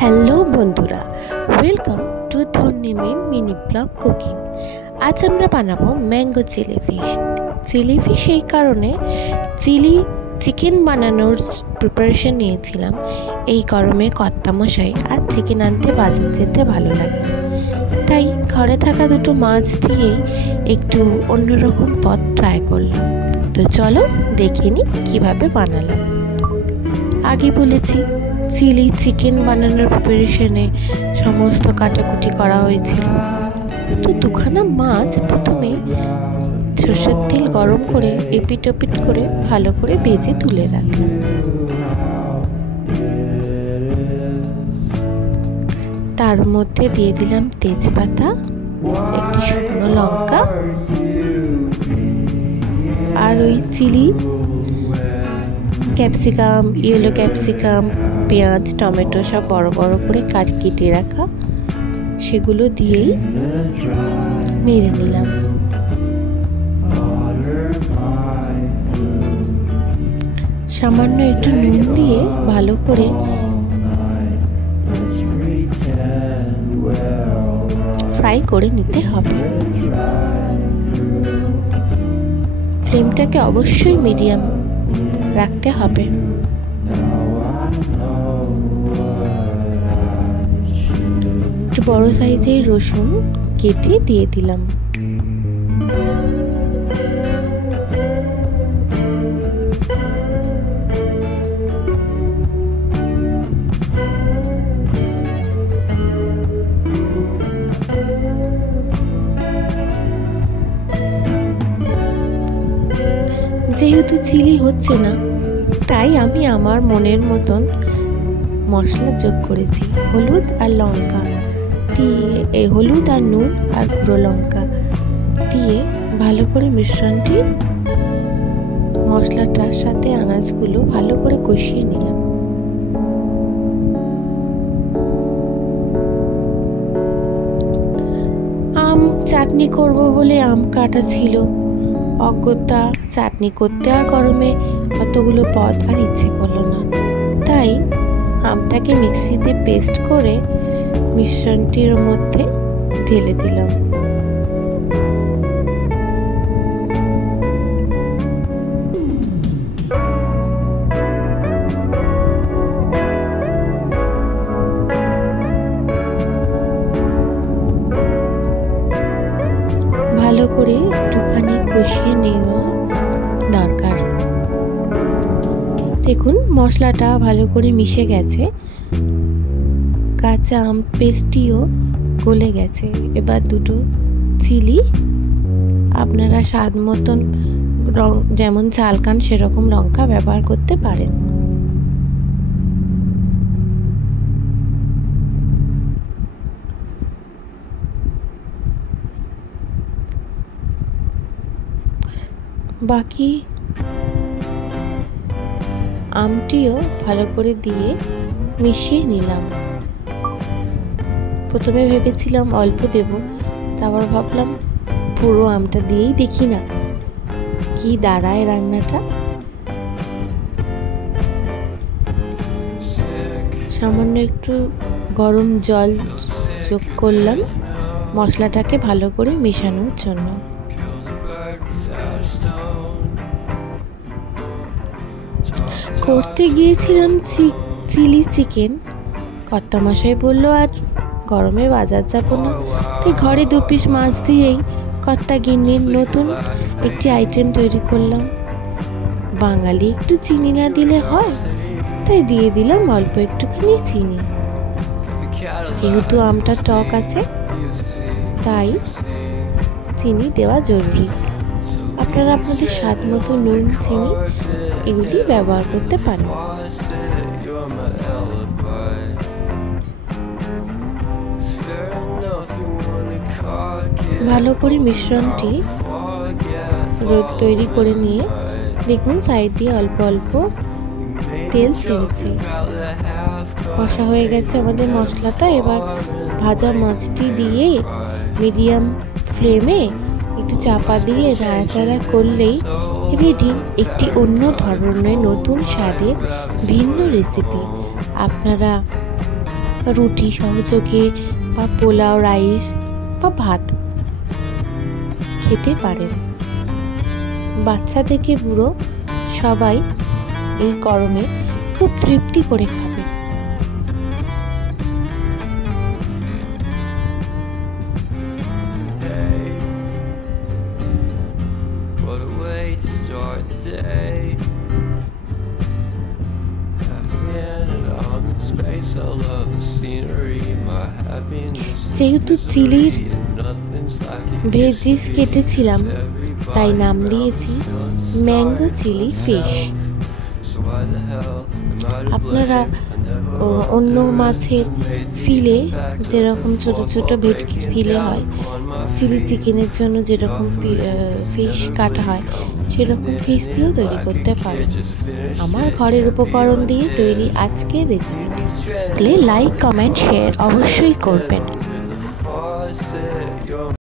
Hello বন্ধুরা, welcome to Dhanyini mini blog cooking. আজ আমরা বানাবো mango chilli fish. Chilli fish এই কারণে চিকেন বানানোর প্রিপারেশন নিয়েছিলাম। এই গরমে কর্তামশাই আর চিকেন আনতে বাজার যেতে ভালো লাগে, তাই ঘরে থাকা দুটো মাছ দিয়েই একটু অন্যরকম পদ ট্রাই করলাম। তো চলো দেখে নিই কীভাবে বানালাম। আগে বলেছি চিকেন বানানোর প্রিপারেশনে সমস্ত কাটাকুটি করা হয়েছিল। তো দুখানা মাছ প্রথমে সর্ষের তেল গরম করে এপিট ওপিট করে ভালো করে ভেজে তুলে রাখলাম। তার মধ্যে দিয়ে দিলাম তেজপাতা, একটি শুকনো লঙ্কা আর ওই চিলি ক্যাপসিকাম, ইয়েলো ক্যাপসিকাম, পেঁয়াজ, টমেটো সব বড় বড় করে কেটে রাখা, সেগুলো দিয়েই নেড়ে নিলাম। সামান্য একটু নুন দিয়ে ভালো করে ফ্রাই করে নিতে হবে। ফ্লেমটাকে অবশ্যই মিডিয়াম রাখতে হবে। একটু বড় সাইজের রসুন কেটে দিয়ে দিলাম। যেহেতু চিলি হচ্ছে না, তাই আমি আমার মনের মতন মশলা যোগ করেছি। হলুদ আর লঙ্কা দিয়ে, হলুদ আর নুন আর গুঁড়ো লঙ্কা দিয়ে ভালো করে মিশ্রণটি মশলাটার সাথে আনাজগুলো ভালো করে কষিয়ে নিলাম। আম চাটনি করব বলে আম কাটা ছিল, অগত্যা চাটনি করতে আর গরমে অতগুলো পদ আর ইচ্ছে করলো না, তাই আমটাকে মিক্সিতে পেস্ট করে মিশ্রণটির মধ্যে ঢেলে দিলাম। ভালো করে একটুখানি কষিয়ে নেওয়া দরকার। দেখুন মশলাটা ভালো করে মিশে গেছে, কাঁচা আম পেস্টটিও গলে গেছে। এবার দুটো চিলি, আপনারা স্বাদ মতন যেমন ঝাল খান সেরকম লঙ্কা ব্যবহার করতে পারেন। বাকি আমটিও ভালো করে দিয়ে মিশিয়ে নিলাম। প্রথমে ভেবেছিলাম অল্প দেব, তারপর ভাবলাম পুরো আমটা দিয়েই দেখি না কি দাঁড়ায় রান্নাটা। সামান্য একটু গরম জল যোগ করলাম মশলাটাকে ভালো করে মেশানোর জন্য। করতে গিয়েছিলাম চিলি চিকেন, কর্তামশাই বললো আর গরমে বাজার যাবো না, তাই ঘরে 2 পিস মাছ দিয়েই কর্তা গিন্নির নতুন একটি আইটেম তৈরি করলাম। বাঙালি একটু চিনি না দিলে হয়, তাই দিয়ে দিলাম অল্প একটুখানি চিনি। যেহেতু আমটা টক আছে, তাই চিনি দেওয়া জরুরি। আপনারা আপনাদের স্বাদ মতো নুন, চিনি এগুলি ব্যবহার করতে পারেন। ভালো করে মিশ্রণটি তৈরি করে নিয়ে দেখুন সাইড দিয়ে অল্প অল্প তেল ছেড়েছে। কষা হয়ে গেছে আমাদের মশলাটা। এবার ভাজা মাছটি দিয়ে মিডিয়াম ফ্লেমে একটু চাপা দিয়ে নাড়াচাড়া করলেই রেডি একটি অন্য ধরনের নতুন স্বাদের ভিন্ন রেসিপি। আপনারা রুটি সহযোগে বা পোলাও, রাইস বা ভাত খেতে পারেন। বাচ্চা থেকে বুড়ো সবাই এই গরমে খুব তৃপ্তি করে খাবে। যেহেতু চিলির ভেজিস কেটেছিলাম তাই নাম দিয়েছি ম্যাঙ্গো চিলি ফিশ। আপনারা অন্য মাছের ফিলে যেরকম ছোট ছোট ভেটকি ফিলে হয়, চিলি চিকেনের জন্য যেরকম ফিশ কাটা হয় সেরকম ফিশ দিয়েও তৈরি করতে পারেন। আমার ঘরের উপকরণ দিয়ে তৈরি আজকের রেসিপিটি। লাইক, কমেন্ট, শেয়ার অবশ্যই করবেন।